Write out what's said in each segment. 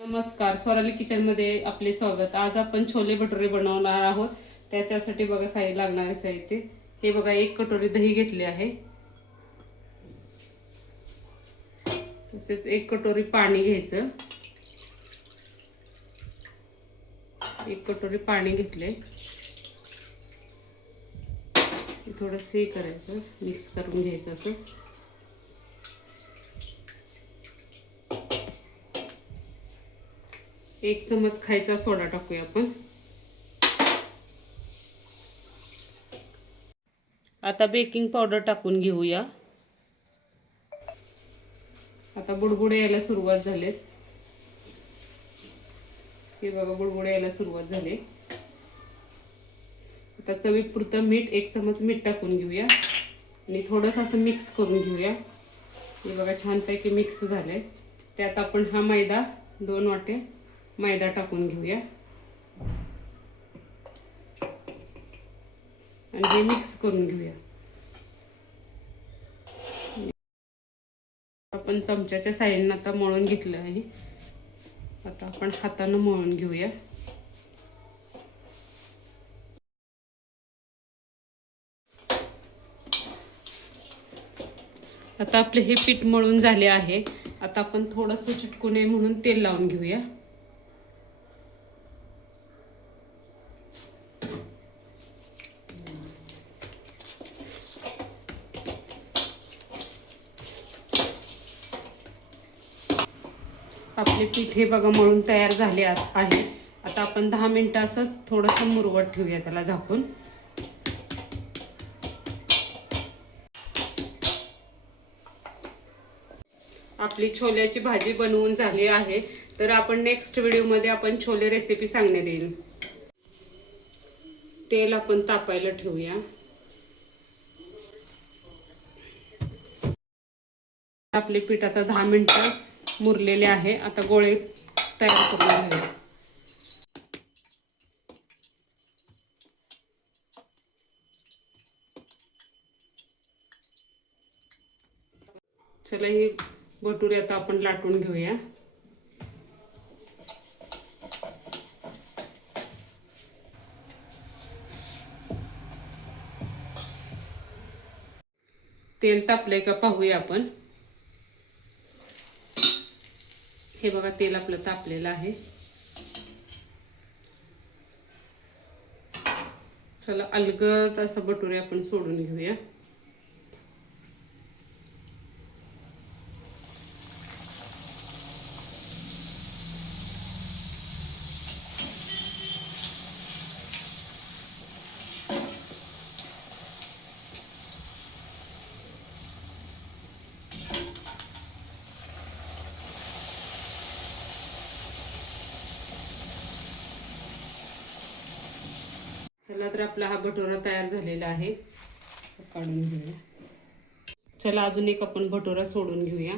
नमस्कार, स्वराली किचन मध्ये आपले स्वागत। आज आपण छोले भटुरे बनवणार आहोत। त्याच्यासाठी बघा साहित्य लागणारे साहित्य हे बघा, 1 कटोरी दही घेतले आहे, तसेच 1 कटोरी पाणी घ्यायचं, 1 कटोरी पाणी घेतले, थोडंसं हे करायचं, मिक्स करून घ्यायचं असं। 1 चमच खायचा सोडा टाकूया आपण। आता बेकिंग पावडर टाकून घेऊया। आता बुडबुडे यायला सुरुवात झालेत, हे बघा बुडबुडे यायला सुरुवात झाले। आता चवीपुरतं मीठ, 1 चमच मीठ टाकून घेऊया आणि थोडंसं असं मिक्स करून घेऊया। हे बघा छानपैकी मिक्स झाले। त्यात आपण हा मैदा 2 वाटे मैदा टाकून घेऊया आणि हे मिक्स करून घेऊया। आपण चमच्याच्या साहाय्याने आता मळून घेतलं आहे। आता आपण हाताने मळून घेऊया। आता आपले हे पीठ मळून झाले आहे। आता आपण थोडंसं चिटकू नये म्हणून तेल लावून घेऊया। आपले पीठ हे बघा मळून तयार झाले आहे। आता आपण 10 मिनिटं असं थोडंसं मुरवत ठेवूया त्याला झाकून। आपली छोल्याची भाजी बनवून झाली आहे। तर आपण नेक्स्ट व्हिडिओमध्ये आपण छोले रेसिपी सांगण्यात येईल। तेल आपण तापायला ठेवूया। आपले पीठ आता 10 मिनिटं मुरलेले आहे। आता गोळे तयार करून घेऊया। चला हे भटुरे आता आपण लाटून घेऊया। तेल तापलंय का पाहूया आपण। हे बघा तेल आपलं तापलेलं आहे। चला अलगद असं भटुरे आपण सोडून घेऊया। चला तर आपला हा भटुरा तयार झालेला आहे, काढून घेऊया। चला अजून एक आपण भटुरा सोडून घेऊया।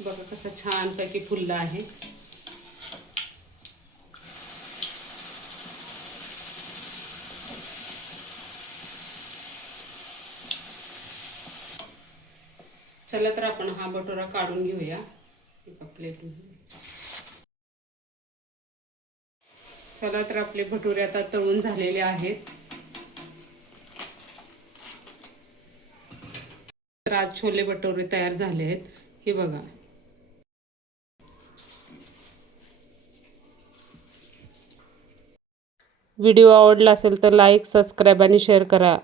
बघा कसा छान पैकी फुलला आहे। चला तर आपण हा भटुरा काढून घेऊया एका प्लेटमध्ये। चला तर आपले भटुरे आता तळून झालेले आहेत। तर आज छोले भटुरे तयार झाले आहेत, हे बघा। व्हिडिओ आवडला असेल तर लाईक, सबस्क्राईब आणि शेअर करा।